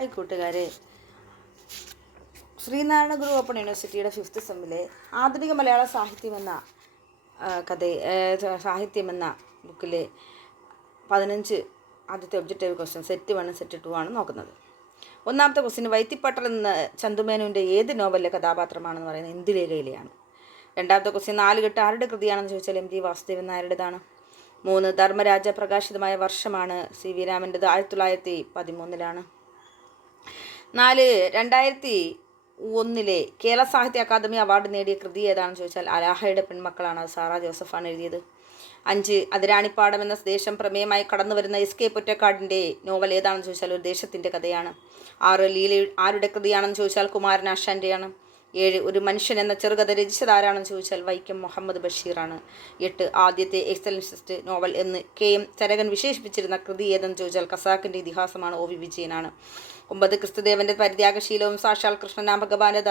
Hi കൂട്ടുകാരെ, ശ്രീനാരായണ ഗുരു open യൂണിവേഴ്സിറ്റിയുടെ 5th സെമ്മിലെ ആധുനിക മലയാള സാഹിത്യമെന്ന സാഹിത്യമെന്ന ബുക്കിലെ 15 ആദ്യത്തെ ഒബ്ജക്റ്റീവ് ക്വസ്റ്റ്യൻ സെറ്റ് 1 സെറ്റ് 2 ആണ് നോക്കുന്നത്. ഒന്നാമത്തെ ക്വസ്റ്റ്യൻ, വൈത്തിപ്പട്ടർ എന്ന ചന്തുമേനോൻ്റെ ഏത് നോവലിലെ കഥാപാത്രമാണെന്ന് പറയുന്നത് ഇന്ദുലേഖയിലെയാണ്. രണ്ടാമത്തെ ക്വസ്റ്റ്യൻ, നാലുകെട്ട് ആരുടെ കൃതിയാണെന്ന് ചോദിച്ചാൽ MT വാസുദേവൻ നായരുടേതാണ്. 3, ധർമ്മരാജ പ്രകാശിതമായ വർഷമാണ് CV രാമൻ്റെത്. 1913. 4, 2001 കേരള സാഹിത്യ അക്കാദമി അവാർഡ് നേടിയ കൃതി ഏതാണെന്ന് ചോദിച്ചാൽ അലാഹയുടെ പെൺമക്കളാണ്. അത് സാറാ ജോസഫാണ് എഴുതിയത്. 5, അതിരാണിപ്പാടം എന്ന ദേശം പ്രമേയമായി കടന്നു വരുന്ന SK പൊറ്റക്കാടിൻ്റെ നോവൽ ഏതാണെന്ന് ചോദിച്ചാൽ ഒരു ദേശത്തിൻ്റെ കഥയാണ്. 6, ലീല ആരുടെ കൃതിയാണെന്ന് ചോദിച്ചാൽ കുമാരനാശാൻ്റെയാണ്. 7, ഒരു മനുഷ്യൻ എന്ന ചെറുകഥ രചിച്ചതാരാണെന്ന് ചോദിച്ചാൽ വൈക്കം മുഹമ്മദ് ബഷീറാണ്. 8, ആദ്യത്തെ എക്സലൻസിസ്റ്റ് നോവൽ എന്ന് KM ചരകൻ വിശേഷിപ്പിച്ചിരുന്ന കൃതി ഏതെന്ന് ചോദിച്ചാൽ ഖസാക്കിൻ്റെ ഇതിഹാസമാണ്. OV വിജയനാണ്. 9, ക്രിസ്തുദേവൻ്റെ പരിത്യാഗശീലവും സാക്ഷാൽ കൃഷ്ണനാം ഭഗവാന്റെ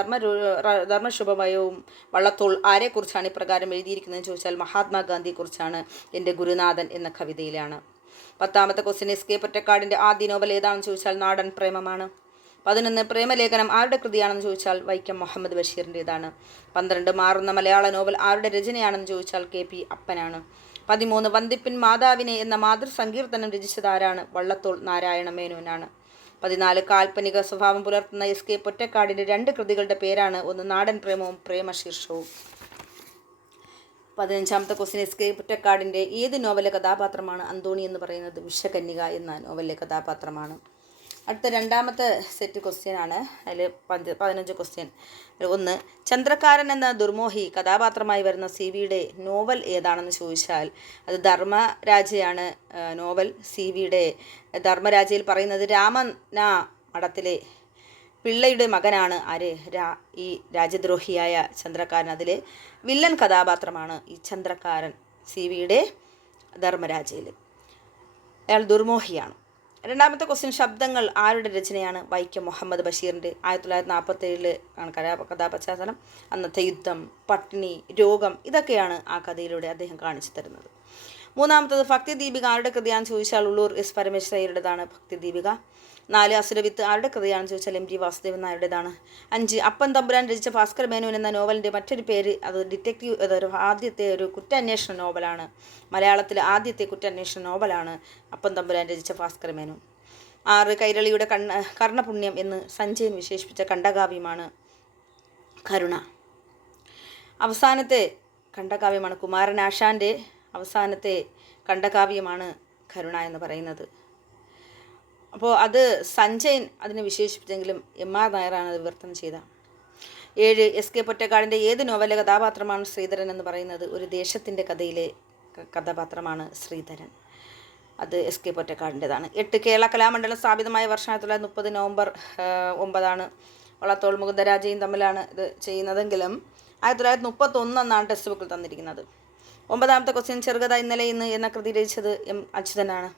ധർമ്മശുഭമയവും വള്ളത്തോൾ ആരെക്കുറിച്ചാണ് ഇപ്രകാരം എഴുതിയിരിക്കുന്നതെന്ന് ചോദിച്ചാൽ മഹാത്മാഗാന്ധിയെക്കുറിച്ചാണ്. എൻ്റെ ഗുരുനാഥൻ എന്ന കവിതയിലാണ്. 10ാമത്തെ ക്വസ്റ്റ്യൻ, SK പൊറ്റക്കാടിൻ്റെ ആദ്യ നോവൽ ഏതാണെന്ന് ചോദിച്ചാൽ നാടൻ പ്രേമമാണ്. 11, പ്രേമലേഖനം ആരുടെ കൃതിയാണെന്ന് ചോദിച്ചാൽ വൈക്കം മുഹമ്മദ് ബഷീറിൻ്റെതാണ്. 12, മാറുന്ന മലയാള നോവൽ ആരുടെ രചനയാണെന്ന് ചോദിച്ചാൽ KP അപ്പനാണ്. 13, വന്ദിപ്പിൻ മാതാവിനെ എന്ന മാതൃസങ്കീർത്തനം രചിച്ചതാരാണ്? വള്ളത്തോൾ നാരായണ മേനോനാണ്. 14, കാൽപ്പനിക സ്വഭാവം പുലർത്തുന്ന SK പൊറ്റക്കാടിൻ്റെ 2 കൃതികളുടെ പേരാണ്. ഒന്ന് നാടൻ പ്രേമവും പ്രേമശീർഷവും. 15ാമത്തെ ക്വസ്റ്റ്യൻ, SK പൊറ്റക്കാടിൻ്റെ ഏത് നോവലിലെ കഥാപാത്രമാണ് അന്തോണി എന്ന് പറയുന്നത്? വിഷകന്യക എന്ന നോവലിലെ കഥാപാത്രമാണ്. അടുത്ത രണ്ടാമത്തെ സെറ്റ് ക്വസ്റ്റ്യൻ ആണ്. അതിൽ 15 ക്വസ്റ്റ്യൻ. 1, ചന്ദ്രക്കാരൻ എന്ന ദുർമോഹി കഥാപാത്രമായി വരുന്ന CVയുടെ നോവൽ ഏതാണെന്ന് ചോദിച്ചാൽ അത് ധർമ്മരാജയാണ് നോവൽ. CVയുടെ ധർമ്മരാജയിൽ പറയുന്നത് രാമന മഠത്തിലെ പിള്ളയുടെ മകനാണ് ആര്? ഈ രാജ്യദ്രോഹിയായ ചന്ദ്രക്കാരൻ. അതിലെ വില്ലൻ കഥാപാത്രമാണ് ഈ ചന്ദ്രക്കാരൻ CVയുടെ ധർമ്മരാജയിൽ. അയാൾ ദുർമോഹിയാണ്. രണ്ടാമത്തെ ക്വസ്റ്റ്യൻ, ശബ്ദങ്ങൾ ആരുടെ രചനയാണ്? വൈക്കം മുഹമ്മദ് ബഷീറിൻ്റെ. 1947 ആണ് കഥാപശ്ചാത്തലം. അന്നത്തെ യുദ്ധം, പട്ടിണി, രോഗം ഇതൊക്കെയാണ് ആ കഥയിലൂടെ അദ്ദേഹം കാണിച്ചു തരുന്നത്. മൂന്നാമത്തത്, ഭക്തിദീപിക ആരുടെ കൃതിയാണെന്ന് ചോദിച്ചാൽ ഉള്ളൂർ S പരമേശ്വരയ്യരുടേതാണ് ഭക്തിദീപിക. 4, അസുരവിത്ത് ആരുടെ കൃതിയാണെന്ന് ചോദിച്ചാൽ MT വാസുദേവൻ നായരുടേതാണ്. 5, അപ്പൻ തമ്പുരാൻ രചിച്ച ഭാസ്കര മേനോൻ എന്ന നോവലിൻ്റെ മറ്റൊരു പേര് അത് ഡിറ്റക്റ്റീവ്, ആദ്യത്തെ ഒരു കുറ്റാന്വേഷണ നോവലാണ്. മലയാളത്തിലെ ആദ്യത്തെ കുറ്റാന്വേഷണ നോവലാണ് അപ്പൻ തമ്പുരാൻ രചിച്ച ഭാസ്കര മേനോൻ. 6, കൈരളിയുടെ കർണപുണ്യം എന്ന് സഞ്ജയൻ വിശേഷിപ്പിച്ച ഖണ്ഡകാവ്യമാണ് കരുണ. അവസാനത്തെ ഖണ്ഡകാവ്യമാണ് കുമാരനാശാൻ്റെ അവസാനത്തെ ഖണ്ഡകാവ്യമാണ് കരുണ എന്ന് പറയുന്നത്. അപ്പോൾ അത് സഞ്ജയൻ അതിനെ വിശേഷിപ്പിച്ചെങ്കിലും MR നായരാണ് അത് വിവർത്തനം ചെയ്ത. 7, SK പൊറ്റക്കാടിൻ്റെ ഏത് നോവലിലെ കഥാപാത്രമാണ് ശ്രീധരൻ എന്ന് പറയുന്നത്? ഒരു ദേശത്തിൻ്റെ കഥയിലെ കഥാപാത്രമാണ് ശ്രീധരൻ. അത് SK പൊറ്റക്കാടിൻ്റെതാണ്. 8, കേരള കലാമണ്ഡലം സ്ഥാപിതമായ വർഷം 1930 നവംബർ 9 വള്ളത്തോൾ മുകുന്ദരാജയും തമ്മിലാണ് ഇത് ചെയ്യുന്നതെങ്കിലും 1931 എന്നാണ് ടെക്സ്റ്റ് ബുക്കിൽ തന്നിരിക്കുന്നത്. 9ാമത്തെ ക്വസ്റ്റ്യൻ, ചെറുകഥ ഇന്നലെ ഇന്ന് എന്ന കൃതി രചിച്ചത് M അച്യുതനാണ്.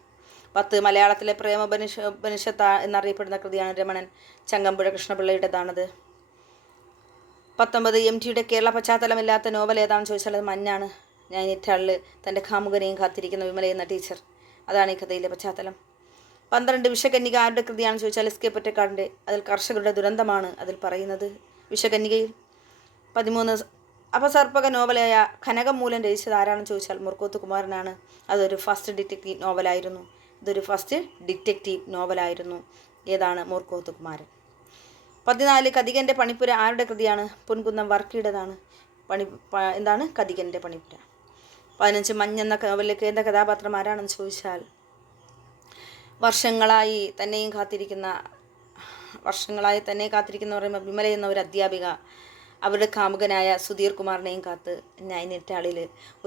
10, മലയാളത്തിലെ പ്രേമോപനിഷത്ത് എന്നറിയപ്പെടുന്ന കൃതിയാണ് രമണൻ. ചങ്ങമ്പുഴ കൃഷ്ണപിള്ളയുടേതാണത്. 19, MTയുടെ കേരള പശ്ചാത്തലമില്ലാത്ത നോവൽ ഏതാണെന്ന് ചോദിച്ചാൽ അത് മഞ്ഞാണ്. നൈനിറ്റാളിൽ തൻ്റെ കാമുകനെയും കാത്തിരിക്കുന്ന വിമല എന്ന ടീച്ചർ, അതാണ് ഈ കഥയിലെ പശ്ചാത്തലം. 12, വിഷകന്യക ആരുടെ കൃതിയാണെന്ന് ചോദിച്ചാൽ SK പൊറ്റക്കാടിൻ്റെ. അതിൽ കർഷകരുടെ ദുരന്തമാണ് അതിൽ പറയുന്നത് വിഷകന്യകയിൽ. 13, അപസർപ്പക നോവലായ കനകമൂലം രചിച്ചത് ആരാണെന്ന് ചോദിച്ചാൽ മുർക്കോത്ത് കുമാരനാണ്. അതൊരു ഫസ്റ്റ് ഡിറ്റക്റ്റീവ് നോവലായിരുന്നു. ഏതാണ്? മുർക്കോത്ത് കുമാരൻ. 14, കതികൻ്റെ പണിപ്പുര ആരുടെ കൃതിയാണ്? പൊൻകുന്നം വർക്കിയുടേതാണ്. എന്താണ് കതികൻ്റെ പണിപ്പുര. 15, മഞ്ഞെന്ന നോവലിലെ കേന്ദ്ര കഥാപാത്രം ആരാണെന്ന് ചോദിച്ചാൽ വർഷങ്ങളായി തന്നെ കാത്തിരിക്കുന്ന പറയുമ്പോൾ വിമല എന്ന ഒരു അധ്യാപിക അവരുടെ കാമുകനായ സുധീർ കുമാറിനെയും കാത്ത് നൈനിറ്റാളിൽ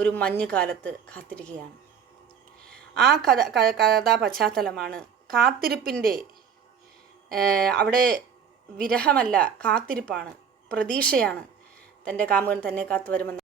ഒരു മഞ്ഞുകാലത്ത് കാത്തിരിക്കുകയാണ്. ആ കഥാ പശ്ചാത്തലമാണ് കാത്തിരിപ്പിൻ്റെ. അവിടെ വിരഹമല്ല, കാത്തിരിപ്പാണ്, പ്രതീക്ഷയാണ്. തൻ്റെ കാമുകൻ തന്നെ കാത്തു വരുമെന്ന്